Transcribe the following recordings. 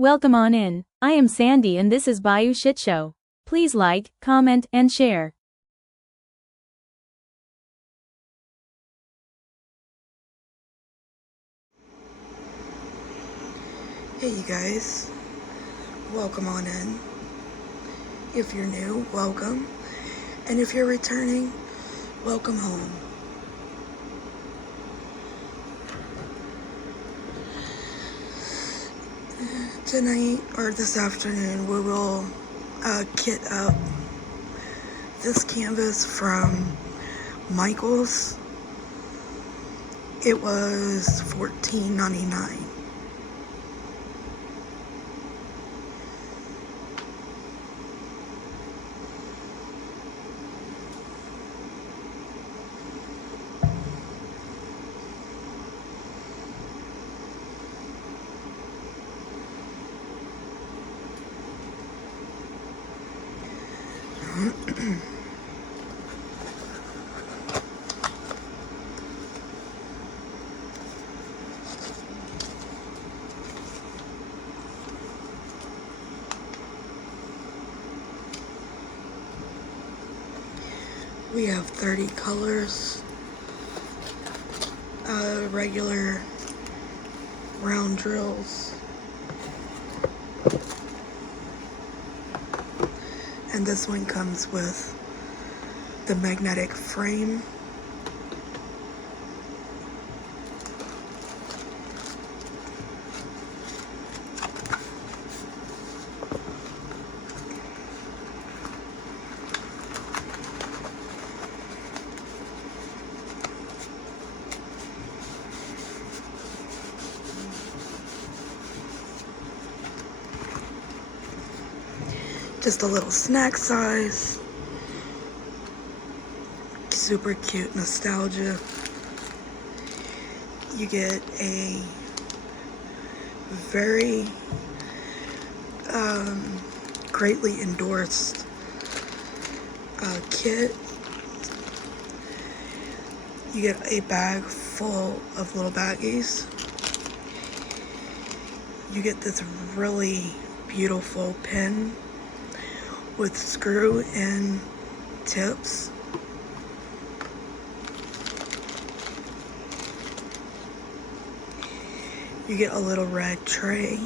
Welcome on in. I am Sandy and this is Bayou Shit Show. Please like, comment, and share. Hey you guys, welcome on in. If you're new, welcome. And if you're returning, welcome home. Tonight, or this afternoon, we will kit up this canvas from Michaels. It was $14.99. We have 30 colors, regular round drills, and this one comes with the magnetic frame. Just a little snack size. Super cute nostalgia. You get a very greatly endorsed kit. You get a bag full of little baggies. You get this really beautiful pin with screw in tips. You get a little red tray.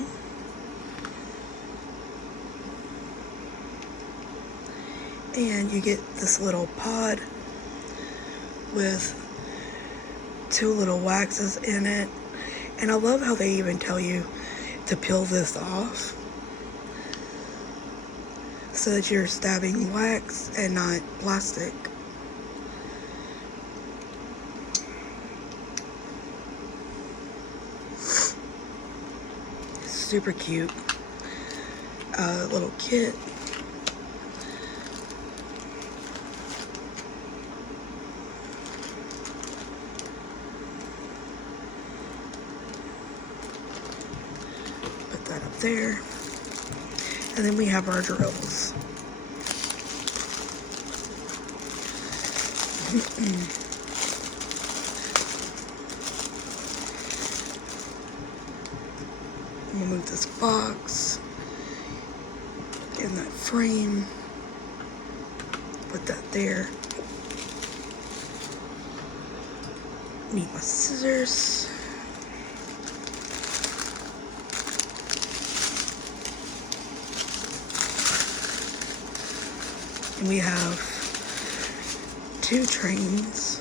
And you get this little pod with 2 little waxes in it. And I love how they even tell you to peel this off so that you're stabbing wax and not plastic. Super cute little kit. Put that up there. And then we have our drills. I'm gonna move this box in that frame. Put that there. Need my scissors. And we have 2 trains.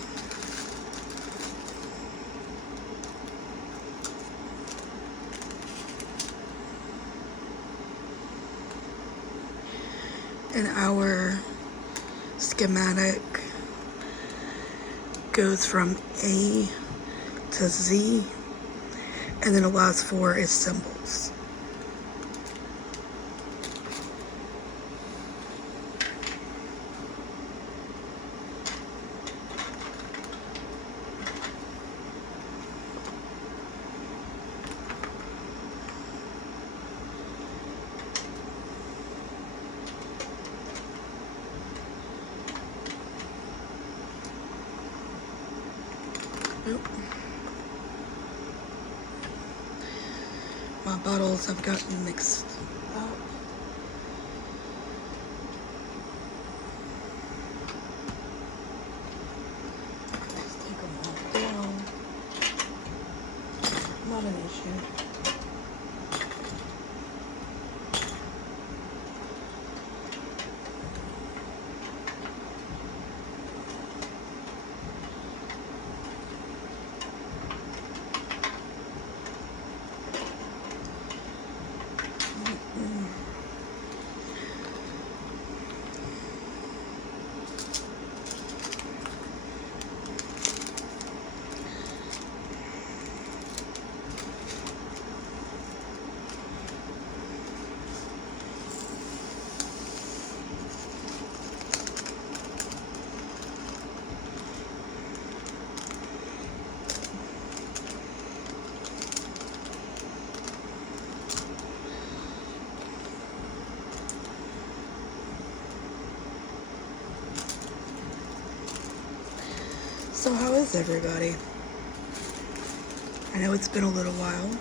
And our schematic goes from A to Z, and then the last 4 is symbols. bottles have gotten mixed up. Just take them all down. Not an issue. So how is everybody? I know it's been a little while.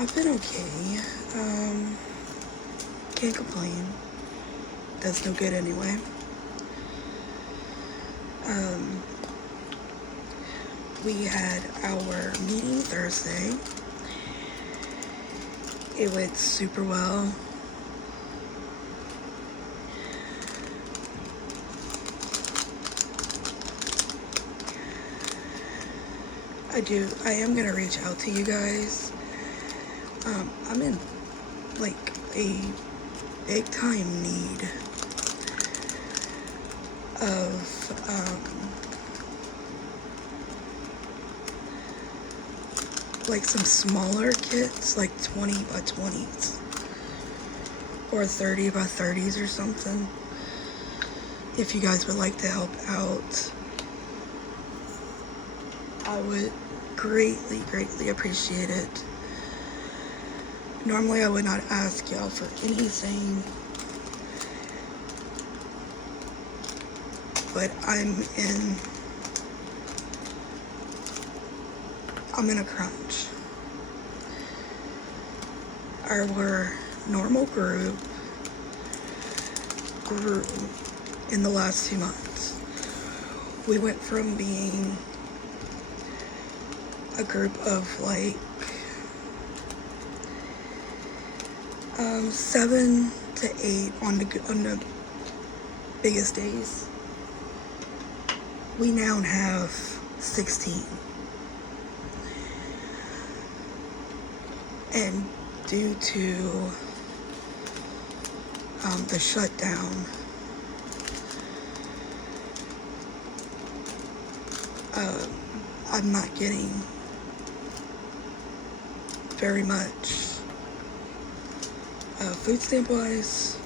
I've been okay. Can't complain. That's no good anyway. We had our meeting Thursday. It went super well. I am gonna reach out to you guys. I'm in like a big time need of like some smaller kits, like 20 by 20s or 30 by 30s or something. If you guys would like to help out, I would greatly appreciate it. Normally I would not ask y'all for anything, but I'm in a crunch. Our normal group grew in the last 2 months. We went from being a group of like 7 to 8 on the biggest days. We now have 16. And due to the shutdown, I'm not getting very much food stamp wise,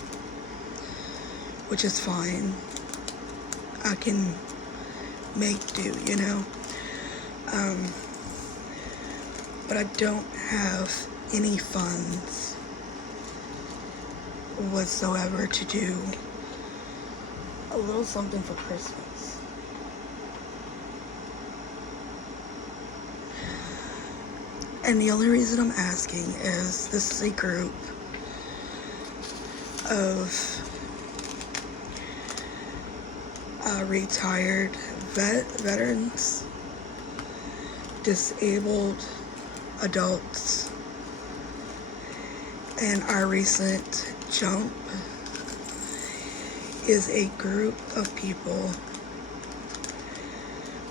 which is fine. I can make do, you know. But I don't have any funds whatsoever to do a little something for Christmas. And the only reason I'm asking is this is a group of retired veterans, disabled adults, and our recent jump is a group of people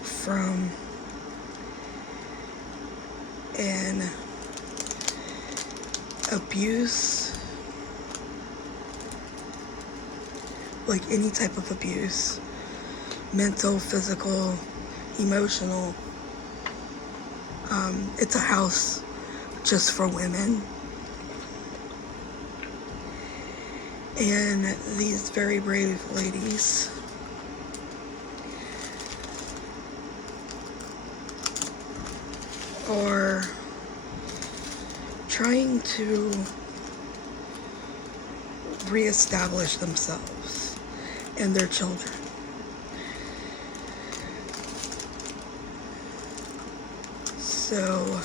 from an abuse, like any type of abuse, mental, physical, emotional. It's a house just for women. And these very brave ladies are trying to reestablish themselves and their children. So,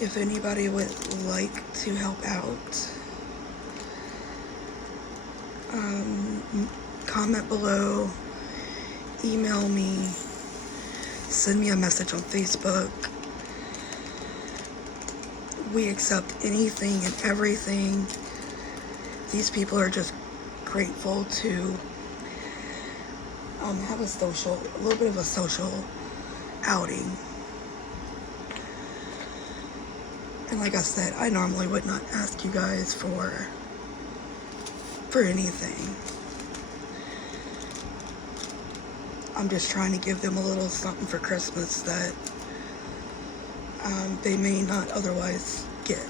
if anybody would like to help out, comment below, email me, send me a message on Facebook. We accept anything and everything. These people are just grateful to have a little bit of a social outing. And like I said, I normally would not ask you guys for anything. I'm just trying to give them a little something for Christmas that they may not otherwise get.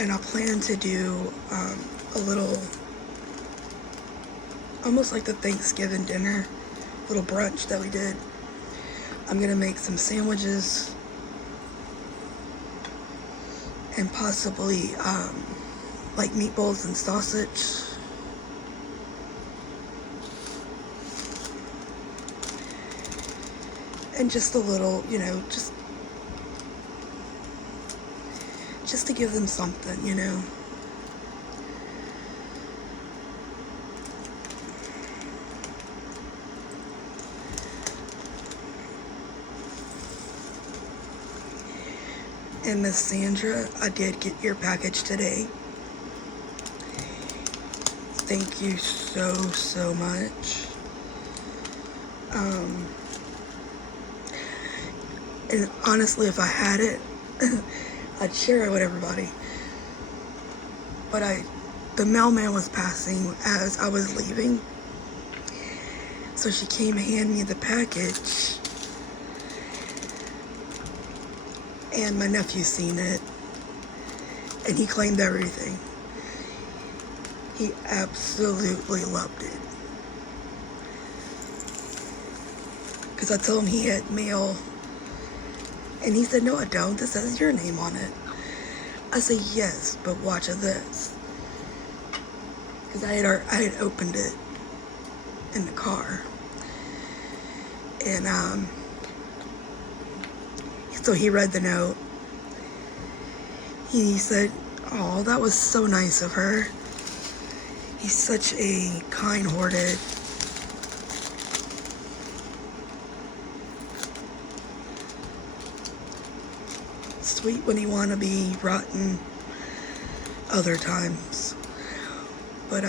And I plan to do a little, almost like the Thanksgiving dinner, little brunch that we did. I'm gonna make some sandwiches and possibly like meatballs and sausage. And just a little, you know, just to give them something, you know. And Miss Sandra, I did get your package today. Thank you so much. And honestly, if I had it, I'd share it with everybody. But the mailman was passing as I was leaving. So she came to hand me the package. And my nephew seen it. And he claimed everything. He absolutely loved it. Because I told him he had mail. And he said, "No, I don't. This has your name on it." I said, "Yes, but watch this." Because I had opened it in the car. And so he read the note. He said, "Oh, that was so nice of her. He's such a kind-hearted, sweet when he wanna be, rotten other times." But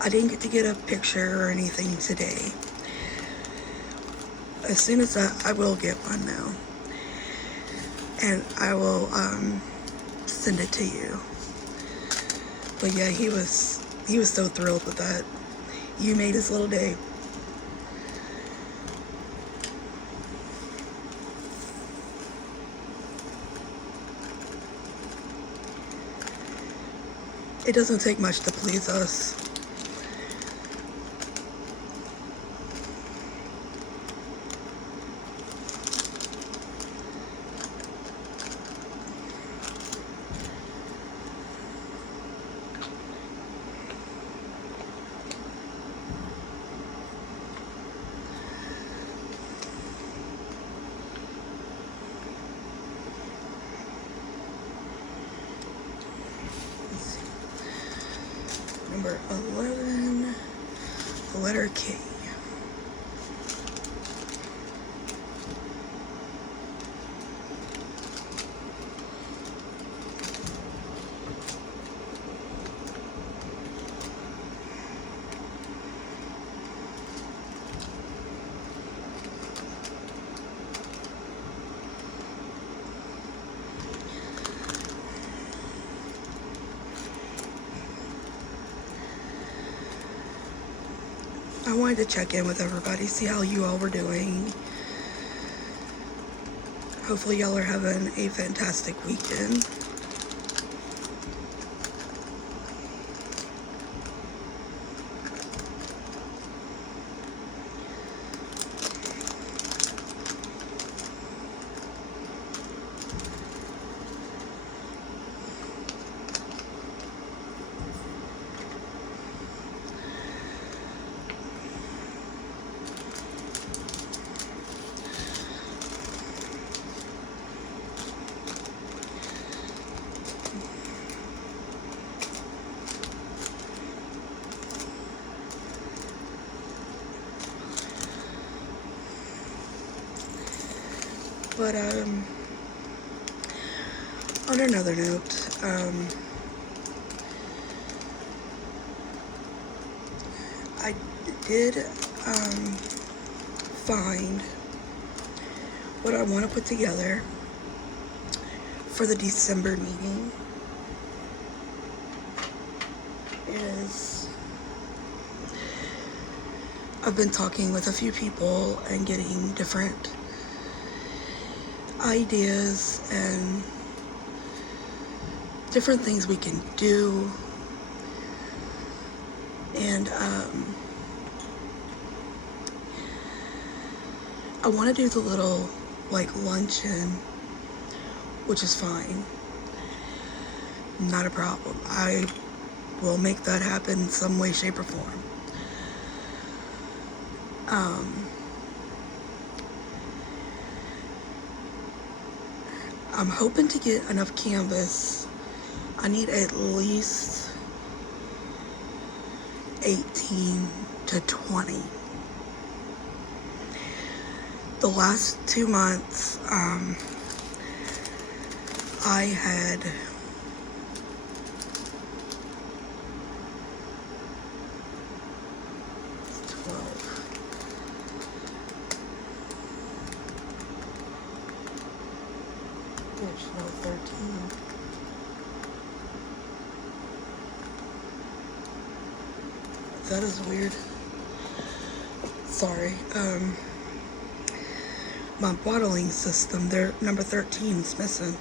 I didn't get to get a picture or anything today. As soon as I will get one now, and I will send it to you. But yeah, he was so thrilled with that. You made his little day. It doesn't take much to please us. Number 11, the letter K. I wanted to check in with everybody, see how you all were doing. Hopefully y'all are having a fantastic weekend. But on another note, I did find what I want to put together for the December meeting. Is I've been talking with a few people and getting different ideas and different things we can do, and I want to do the little like luncheon, which is fine, not a problem. I will make that happen in some way, shape, or form. I'm hoping to get enough canvas. I need at least 18 to 20. The last 2 months, I had There's no 13. That is weird. Sorry. My bottling system, their number 13 is missing.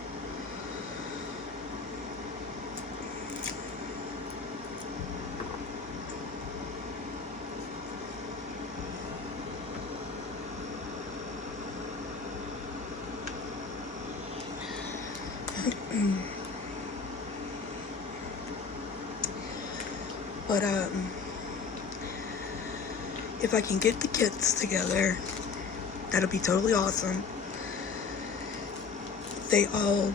But if I can get the kits together, that'll be totally awesome. They all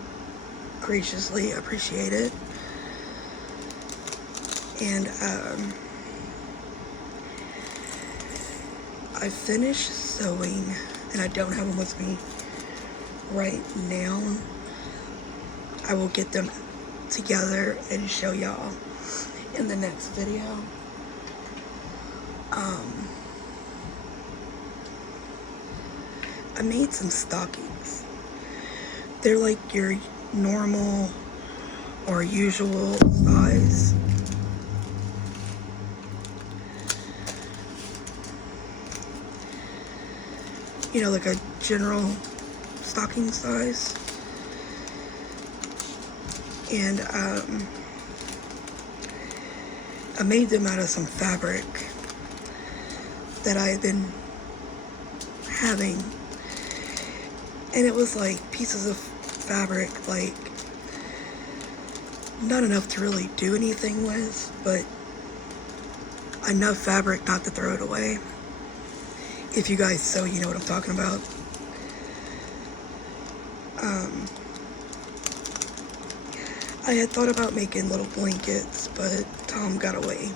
graciously appreciate it. And I finished sewing, and I don't have them with me right now. I will get them together and show y'all in the next video. I made some stockings. They're like your normal or usual size. You know, like a general stocking size. And I made them out of some fabric that I had been having, and it was like pieces of fabric, like not enough to really do anything with, but enough fabric not to throw it away. If you guys sew, you know what I'm talking about. I had thought about making little blankets, but Tom got away.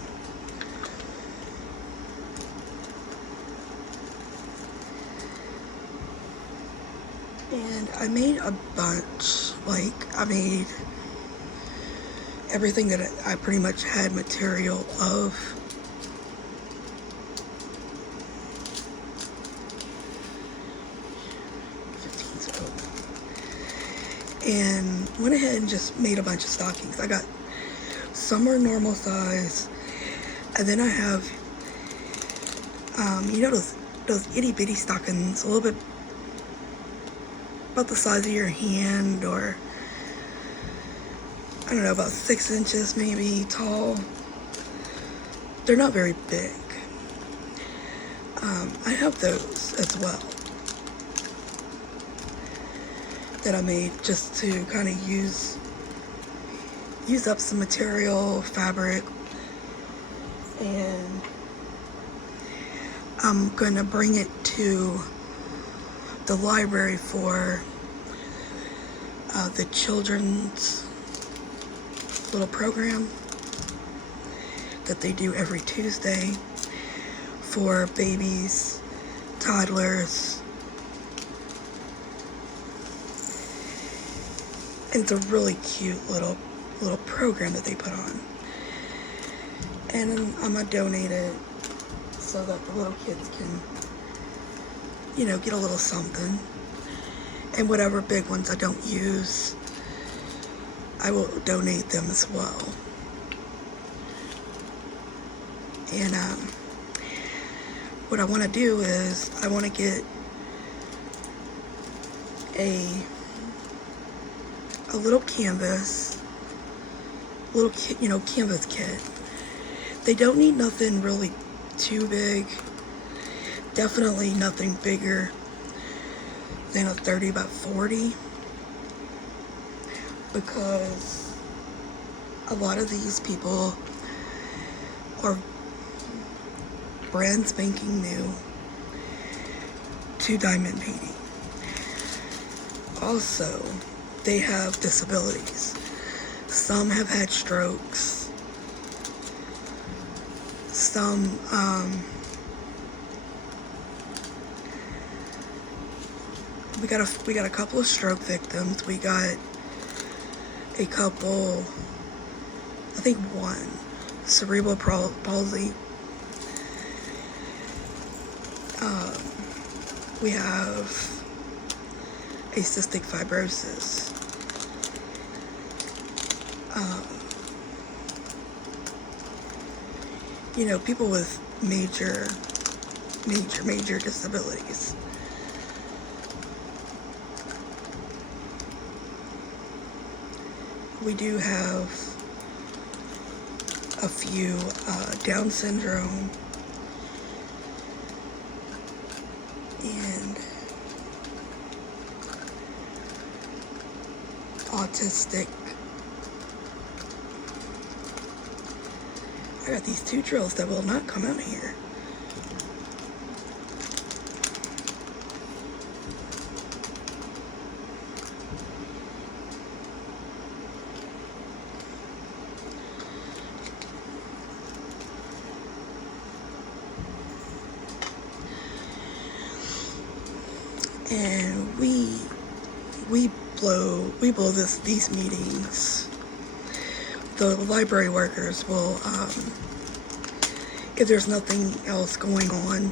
And I made a bunch. Like, I made everything that I pretty much had material of. And went ahead and just made a bunch of stockings. I got some are normal size, and then I have, you know, those itty bitty stockings, a little bit about the size of your hand, or I don't know, about 6 inches maybe tall. They're not very big. I have those as well that I made just to kind of use up some material, fabric, and I'm gonna bring it to the library for the children's little program that they do every Tuesday for babies, toddlers, And it's a really cute little program that they put on. And I'm gonna donate it so that the little kids can, you know, get a little something. And whatever big ones I don't use, I will donate them as well. And what I want to do is I want to get a little canvas, canvas kit. They don't need nothing really too big. Definitely nothing bigger than a 30 by 40, because a lot of these people are brand spanking new to diamond painting. Also, they have disabilities. Some have had strokes. Some we got a couple of stroke victims. We got a couple, I think one, cerebral palsy. We have a cystic fibrosis. You know, people with major disabilities. We do have a few Down syndrome and autistic. I got these two drills that will not come out here. And we blow these meetings. The library workers will, if there's nothing else going on,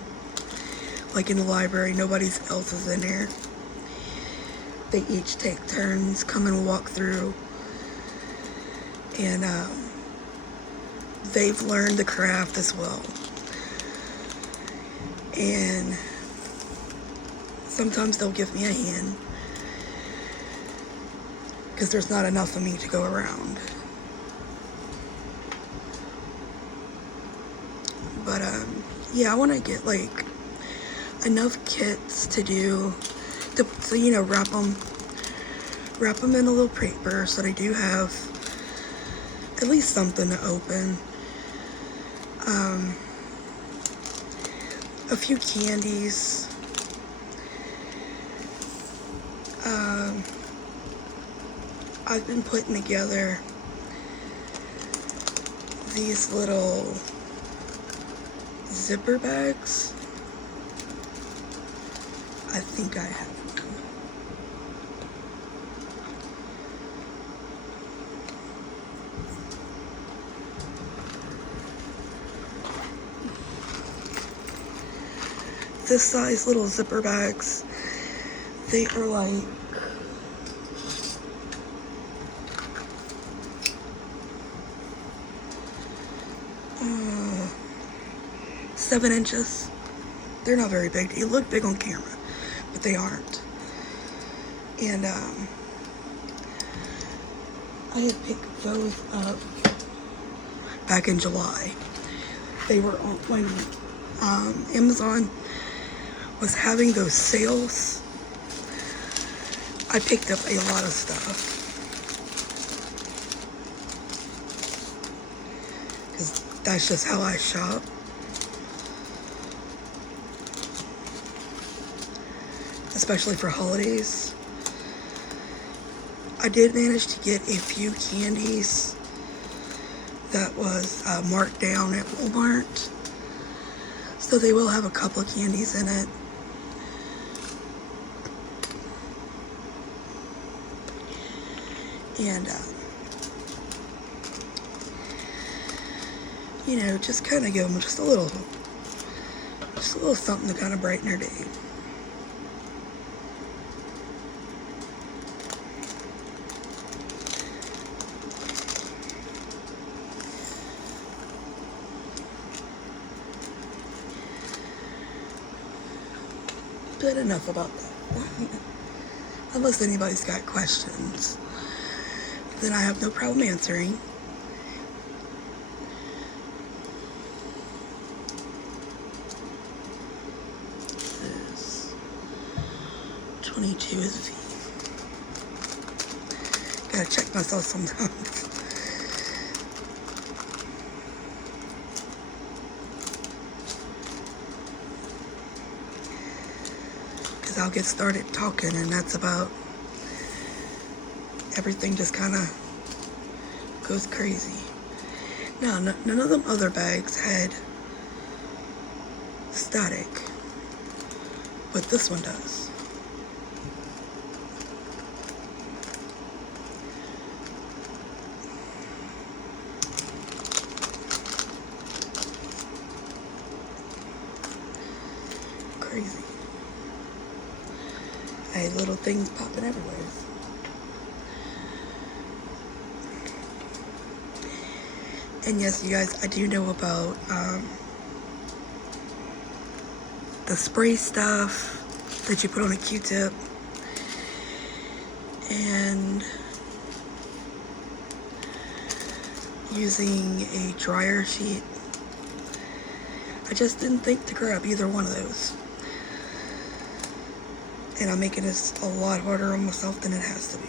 like in the library, nobody else is in there, they each take turns, come and walk through, and they've learned the craft as well. And sometimes they'll give me a hand because there's not enough of me to go around. But yeah, I want to get like enough kits to you know, wrap them in a little paper so they do have at least something to open. A few candies. I've been putting together these little zipper bags. I think I have one. This size little zipper bags, they are like 7 inches. They're not very big. They look big on camera, but they aren't. And I had picked those up back in July. They were on when Amazon was having those sales. I picked up a lot of stuff because that's just how I shop. Especially for holidays. I did manage to get a few candies that was marked down at Walmart. So they will have a couple of candies in it. And, you know, just kind of give them just a little something to kind of brighten their day. But enough about that. Unless anybody's got questions, then I have no problem answering. This 22 is V. Gotta check myself sometimes. Because I'll get started talking and that's about everything just kind of goes crazy. Now, none of them other bags had static, but this one does. Crazy. I had little things popping everywhere. And yes, you guys, I do know about the spray stuff that you put on a Q-tip and using a dryer sheet. I just didn't think to grab either one of those. And I'm making this a lot harder on myself than it has to be.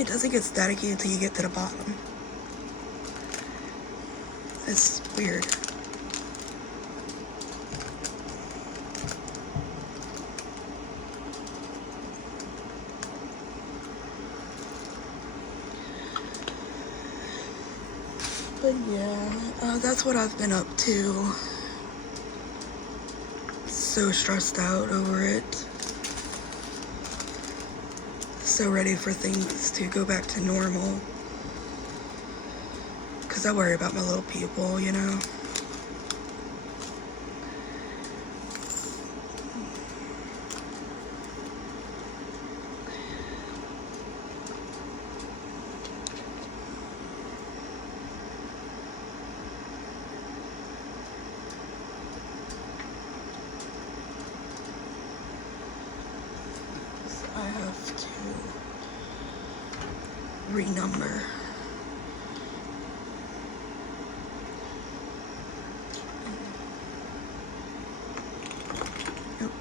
It doesn't get staticky until you get to the bottom. It's weird. But yeah, that's what I've been up to. So stressed out over it. So ready for things to go back to normal. Because I worry about my little people, you know. I have to renumber. Nope.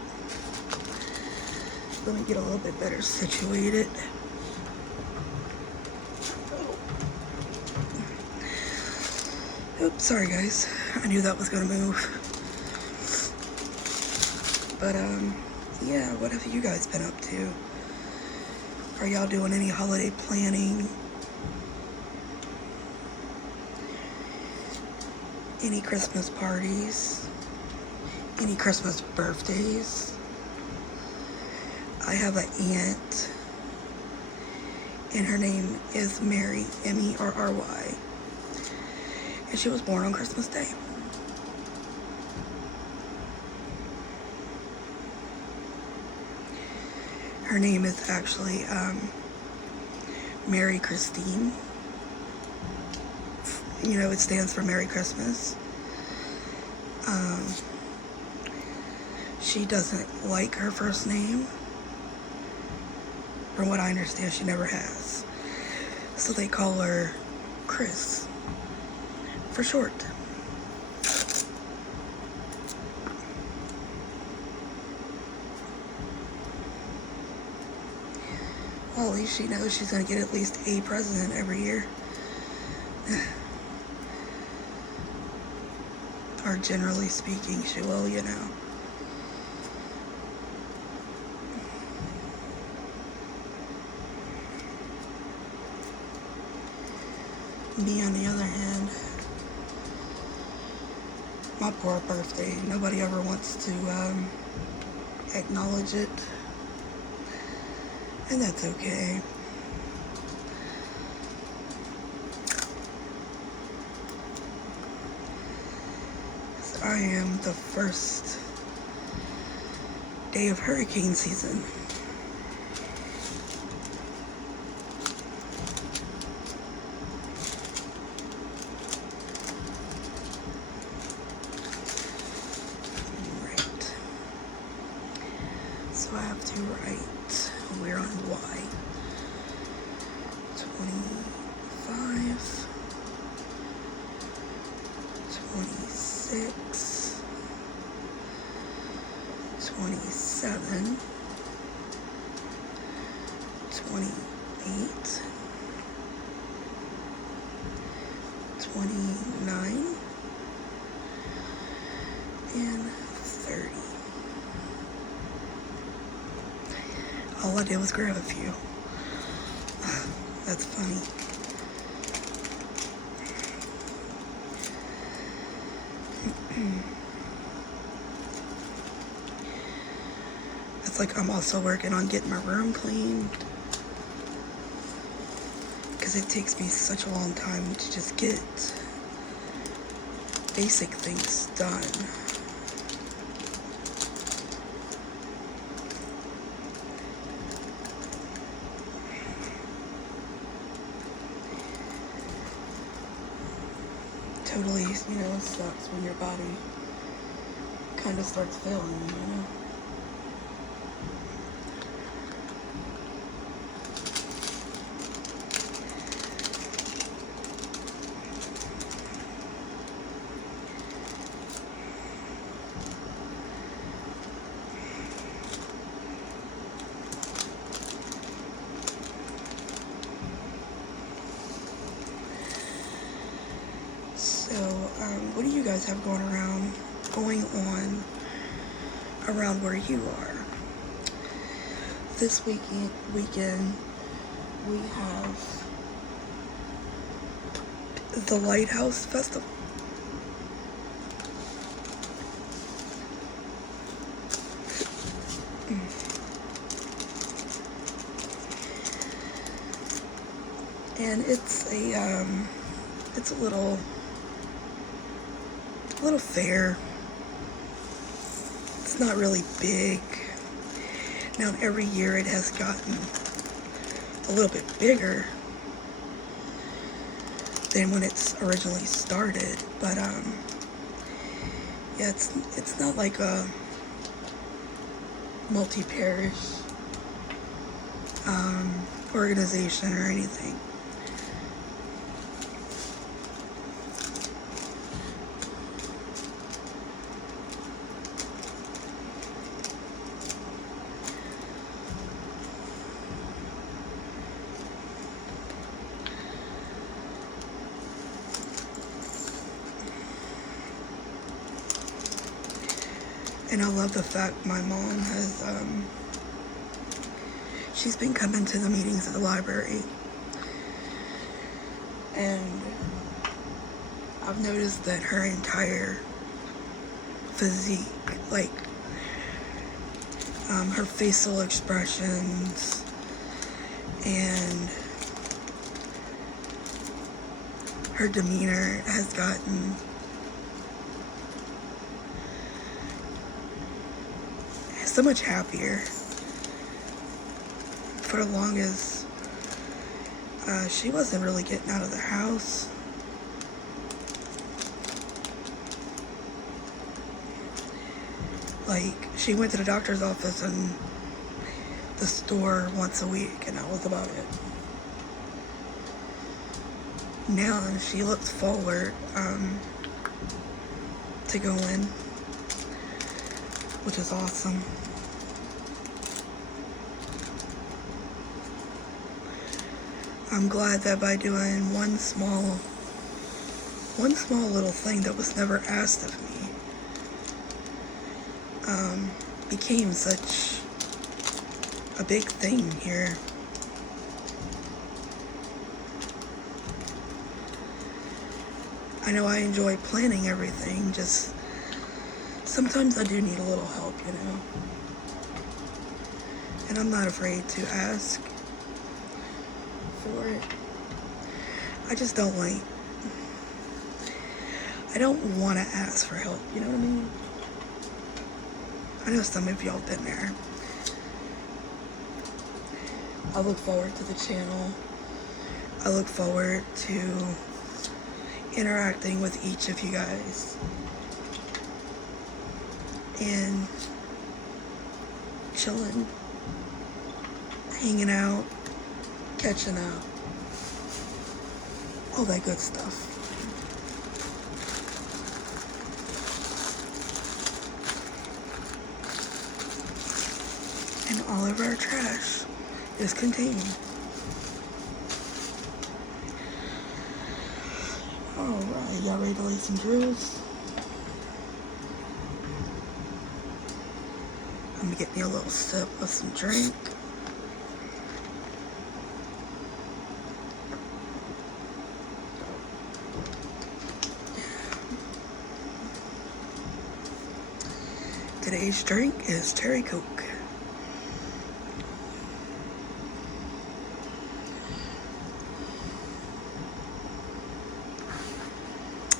Let me get a little bit better situated. Oops, sorry guys. I knew that was gonna move. But yeah, what have you guys been up to? Are y'all doing any holiday planning? Any Christmas parties? Any Christmas birthdays? I have an aunt, and her name is Mary, M-E-R-R-Y, and she was born on Christmas Day. Her name is actually Mary Christine. You know, it stands for Merry Christmas. She doesn't like her first name. From what I understand, she never has. So they call her Chris for short. Well, at least she knows she's going to get at least a present every year. Or generally speaking, she will, you know. Me, on the other hand, My poor birthday. Nobody ever wants to acknowledge it. And that's okay. I am the first day of hurricane season. Right. So I have to write, we're on Y. 25, 26, 27, 28, 29, and 30. All I did was grab a few. That's funny. It's like I'm also working on getting my room cleaned, because it takes me such a long time to just get basic things done. Totally, sucks when your body kind of starts failing. So, what do you guys have going on around where you are? This weekend we have the Lighthouse Festival. And it's a little fair. It's not really big. Now every year it has gotten a little bit bigger than when it's originally started, but yeah, it's not like a multi-parish organization or anything. And I love the fact my mom has, she's been coming to the meetings at the library. And I've noticed that her entire physique, like her facial expressions and her demeanor has gotten so much happier. For the longest, she wasn't really getting out of the house. Like, she went to the doctor's office and the store once a week, and that was about it. Now she looks forward to going, which is awesome. I'm glad that by doing one small little thing that was never asked of me, became such a big thing here. I know I enjoy planning everything, just sometimes I do need a little help, you know. And I'm not afraid to ask for it. I just don't like, I don't want to ask for help, you know what I mean? I know some of y'all been there. I look forward to the channel. I look forward to interacting with each of you guys and chilling, hanging out, catching up, all that good stuff. And all of our trash is contained. Alright, y'all ready to lay some drills? I'm gonna get me a little sip of some drink. Today's drink is Cherry Coke.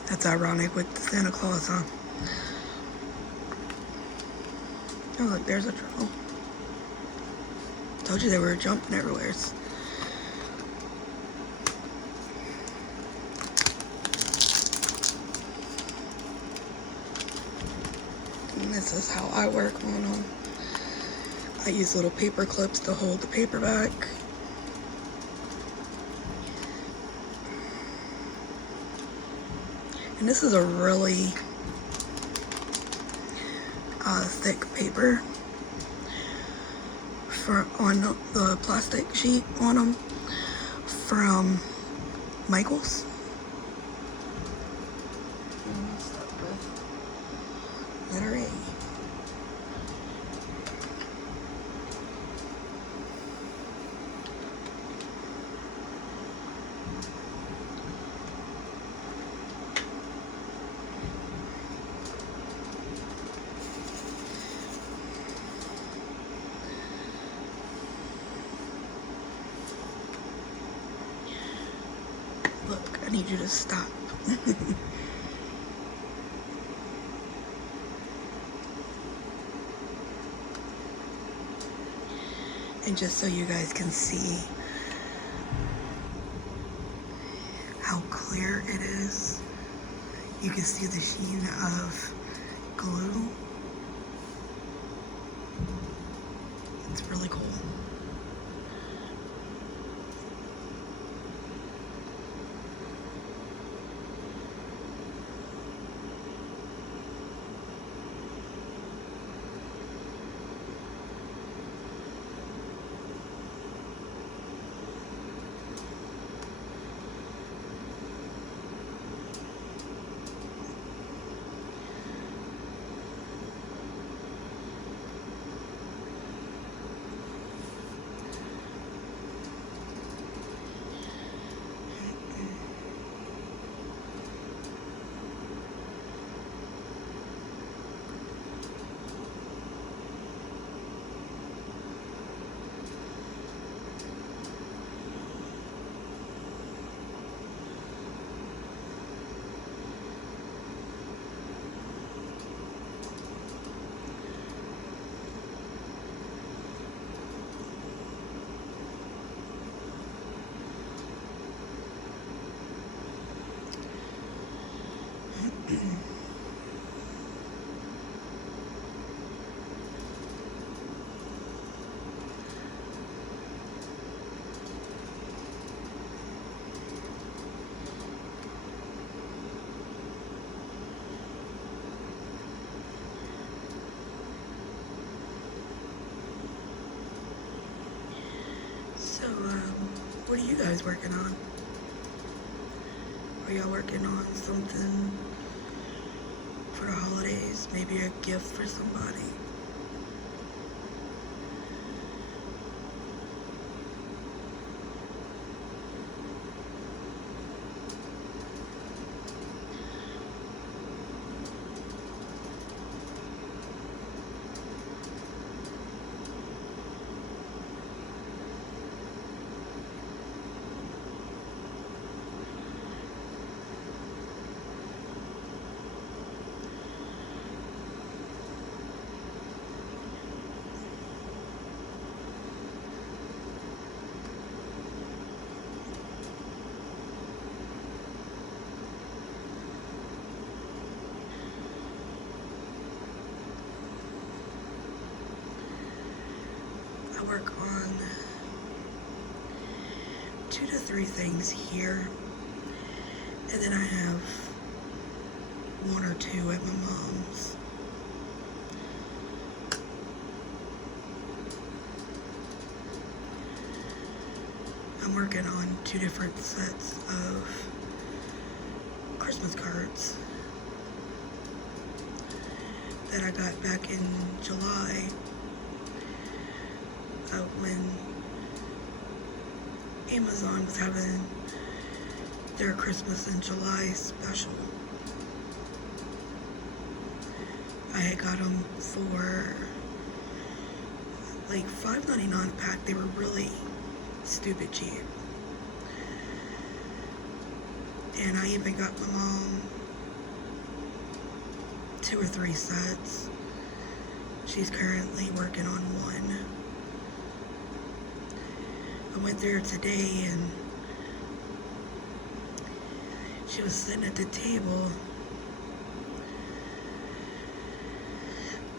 That's ironic with the Santa Claus, huh? Oh, look, there's a drill. Told you they were jumping everywhere. And this is how I work on them. I use little paper clips to hold the paper back. And this is a really thick paper on the plastic sheet on them from Michaels. And we'll start with letter A. Look, I need you to stop. And just so you guys can see how clear it is, you can see the sheen of glue. It's really cool. So, what are you guys working on? Are y'all working on something for the holidays? Maybe a gift for somebody? I work on 2 to 3 things here, and then I have 1 or 2 at my mom's. I'm working on 2 different sets of Christmas cards that I got back in July when Amazon was having their Christmas in July special. I had got them for like $5.99 a pack. They were really stupid cheap. And I even got my mom 2 or 3 sets. She's currently working on 1. I went there today and she was sitting at the table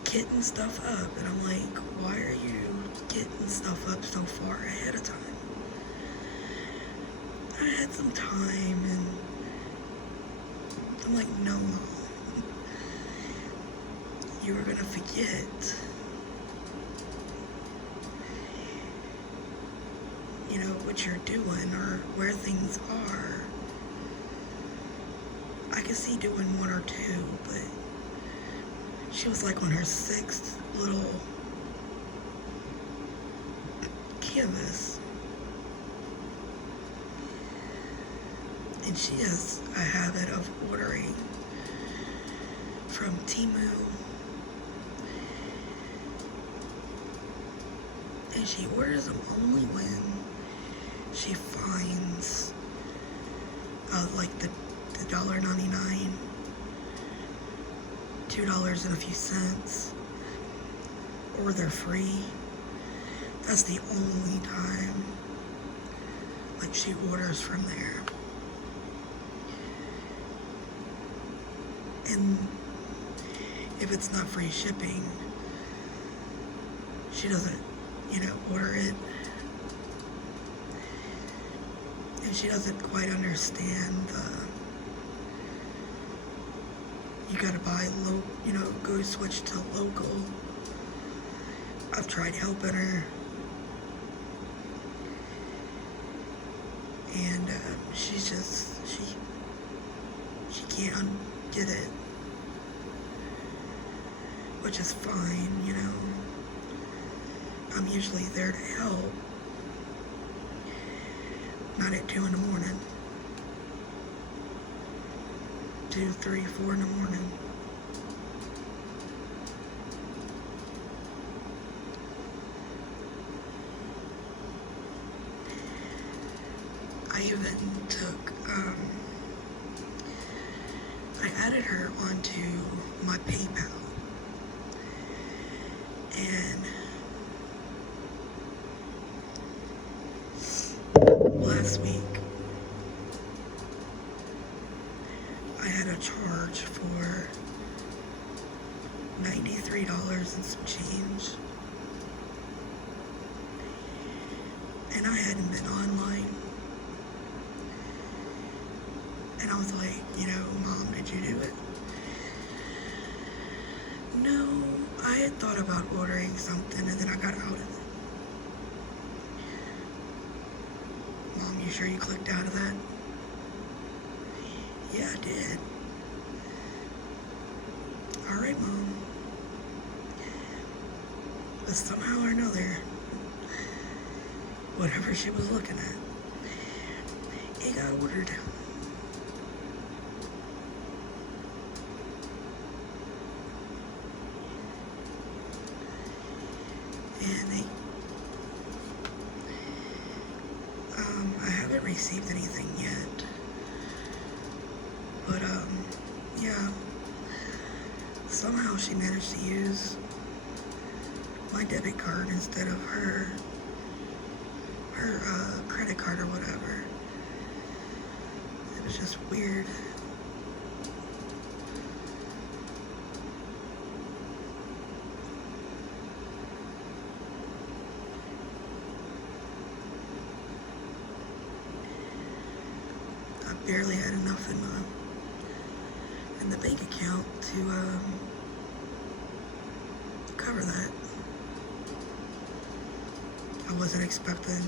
getting stuff up, and I'm like, why are you getting stuff up so far ahead of time? I had some time, and I'm like, no, Mom, you were gonna forget, you know, what you're doing or where things are. I could see doing 1 or 2, but she was like on her 6th little canvas. And she has a habit of ordering from Temu. And she orders them only when she finds like the $1.99, $2 and a few cents, or they're free. That's the only time like she orders from there. And if it's not free shipping, she doesn't, you know, order it. And she doesn't quite understand you gotta buy you know, go switch to local. I've tried helping her, and she's just, she can't get it, which is fine, you know. I'm usually there to help, not at 2 in the morning. 2, 3, 4 in the morning. I even took, I added her onto my PayPal. And last week, I had a charge for $93 and some change. And I hadn't been online. And I was like, you know, Mom, did you do it? No, I had thought about ordering something and then I got out of it. Mom, you sure you clicked out of that? Yeah, I did. Alright, Mom. But somehow or another, whatever she was looking at, it got ordered. And I haven't received anything yet. But, yeah. Somehow she managed to use my debit card instead of her credit card or whatever. It was just weird. barely had enough in the bank account to cover that. I wasn't expecting,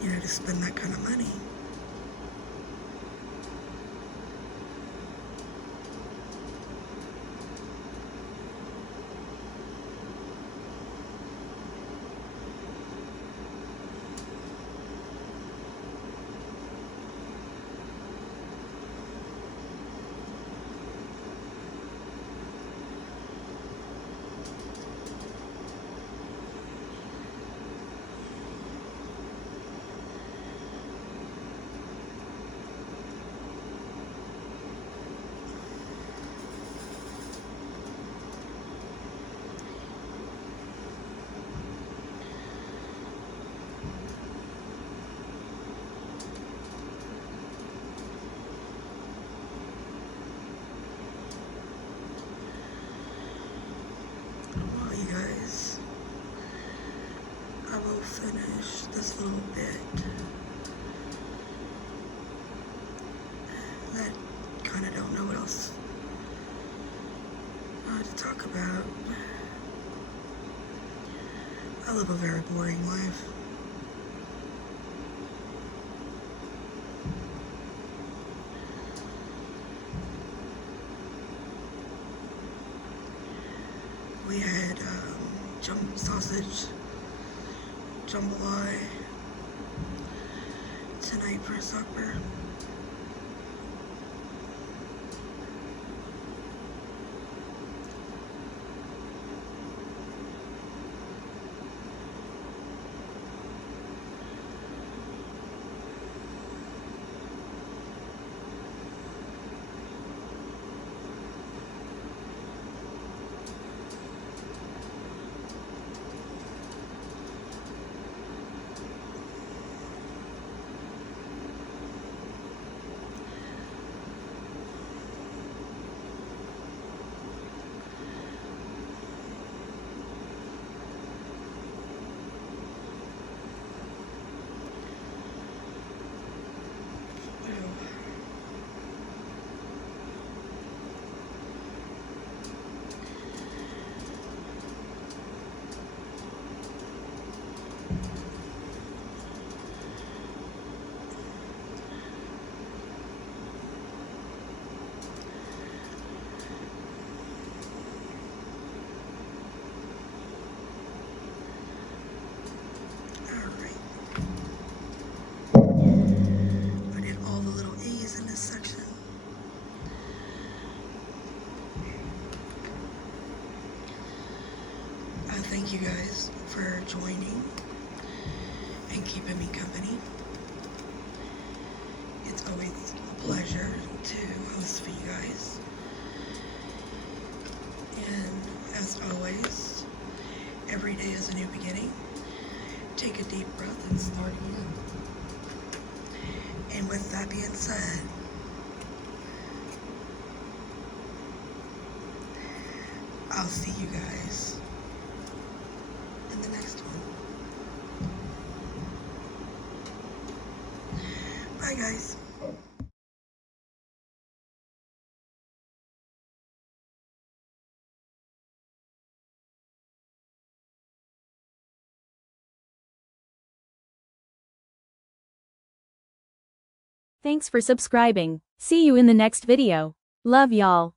to spend that kind of money. Well, you guys, I will finish this little bit that kind of don't know what else to talk about. I live a very boring life. We had sausage jambalaya tonight for supper. Thank you guys for joining and keeping me company. It's always a pleasure to host for you guys. And as always, every day is a new beginning. Take a deep breath and start again. And with that being said, I'll see you guys in the next one. Bye, guys. Thanks for subscribing. See you in the next video. Love y'all.